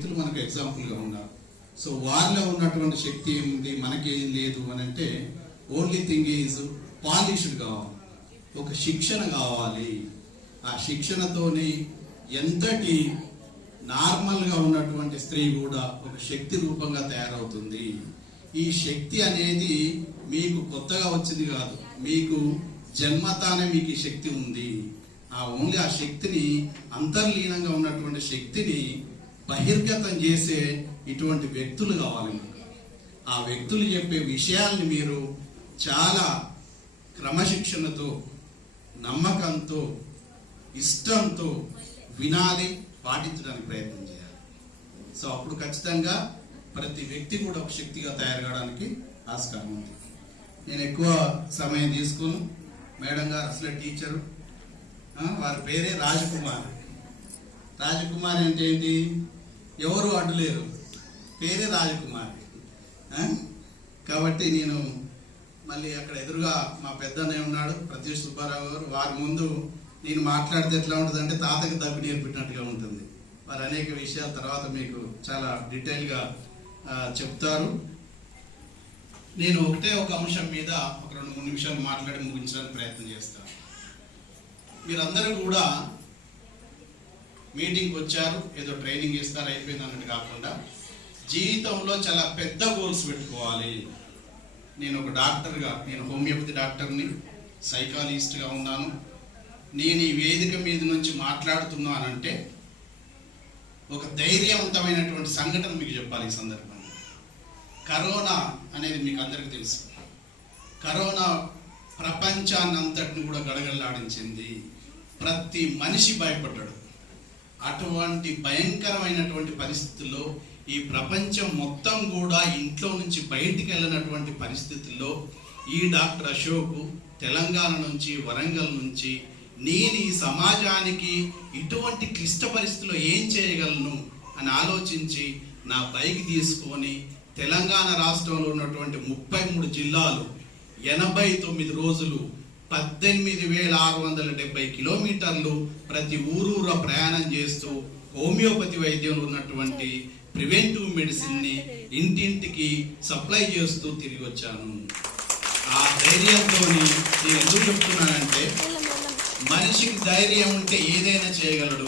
వ్యక్తులు మనకు ఎగ్జాంపుల్గా ఉన్నారు. సో వారిలో ఉన్నటువంటి శక్తి ఏముంది, మనకేం లేదు అని అంటే ఓన్లీ థింగ్ ఈజ్ పాలిష్డ్ కావాలి, ఒక శిక్షణ కావాలి. ఆ శిక్షణతోని ఎంతటి నార్మల్గా ఉన్నటువంటి స్త్రీ కూడా ఒక శక్తి రూపంగా తయారవుతుంది. ఈ శక్తి అనేది మీకు కొత్తగా వచ్చింది కాదు, మీకు జన్మతానే మీకు ఈ శక్తి ఉంది. ఓన్లీ ఆ శక్తిని, అంతర్లీనంగా ఉన్నటువంటి శక్తిని బహిర్గతం చేసే ఇటువంటి వ్యక్తులు కావాలి మీకు. ఆ వ్యక్తులు చెప్పే విషయాల్ని మీరు చాలా క్రమశిక్షణతో, నమ్మకంతో, ఇష్టంతో వినాలి, పాటించడానికి ప్రయత్నం చేయాలి. సో అప్పుడు ఖచ్చితంగా ప్రతి వ్యక్తి కూడా ఒక శక్తిగా తయారు కావడానికి ఆస్కారం ఉంది. నేను ఎక్కువ సమయం తీసుకుని, మేడం గారు అసలే టీచరు, వారి పేరే రాజకుమార్. రాజకుమారి అంటే ఏంటి, ఎవరు అడ్డులేరు, పేరే రాజకుమారి. కాబట్టి నేను మళ్ళీ అక్కడ ఎదురుగా మా పెద్దన్నయ్య ఉన్నాడు, ప్రత్యూష్ సుబ్బారావు గారు. వారి ముందు నేను మాట్లాడితే ఎట్లా ఉంటుంది అంటే తాతకి దగ్గు నేర్పినట్టుగా ఉంటుంది. వారు అనేక విషయాల తర్వాత మీకు చాలా డీటెయిల్గా చెప్తారు. నేను ఒక అంశం మీద ఒక 2-3 నిమిషాలు మాట్లాడి ముగించడానికి ప్రయత్నం చేస్తాను. మీరందరూ కూడా మీటింగ్కి వచ్చారు, ఏదో ట్రైనింగ్ ఇస్తారు అయిపోయింది అన్నట్టు కాకుండా జీవితంలో చాలా పెద్ద గోల్స్ పెట్టుకోవాలి. నేను ఒక డాక్టర్గా, నేను హోమియోపతి డాక్టర్ని, సైకాలజిస్ట్గా ఉన్నాను. నేను ఈ వేదిక మీద నుంచి మాట్లాడుతున్నానంటే ఒక ధైర్యవంతమైనటువంటి సంఘటన మీకు చెప్పాలి ఈ సందర్భంగా. కరోనా అనేది మీకు అందరికీ తెలుసు. కరోనా ప్రపంచాన్నంతటిని కూడా గడగడలాడించింది. ప్రతి మనిషి భయపడ్డాడు. అటువంటి భయంకరమైనటువంటి పరిస్థితుల్లో ఈ ప్రపంచం మొత్తం కూడా ఇంట్లో నుంచి బయటికి వెళ్ళినటువంటి పరిస్థితుల్లో ఈ డాక్టర్ అశోక్ తెలంగాణ నుంచి, వరంగల్ నుంచి, నేను ఈ సమాజానికి ఇటువంటి క్లిష్ట పరిస్థితుల్లో ఏం చేయగలను అని ఆలోచించి నా బైక్ తీసుకొని తెలంగాణ రాష్ట్రంలో ఉన్నటువంటి 33 జిల్లాలు 89 రోజులు 18,670 కిలోమీటర్లు ప్రతి ఊరూర ప్రయాణం చేస్తూ హోమియోపతి వైద్యంలో ఉన్నటువంటి ప్రివెంటివ్ మెడిసిన్ని ఇంటింటికి సప్లై చేస్తూ తిరిగి వచ్చాను. ఆ ధైర్యంతో నేను ఎందుకు చెప్తున్నానంటే, మనిషికి ధైర్యం ఉంటే ఏదైనా చేయగలడు.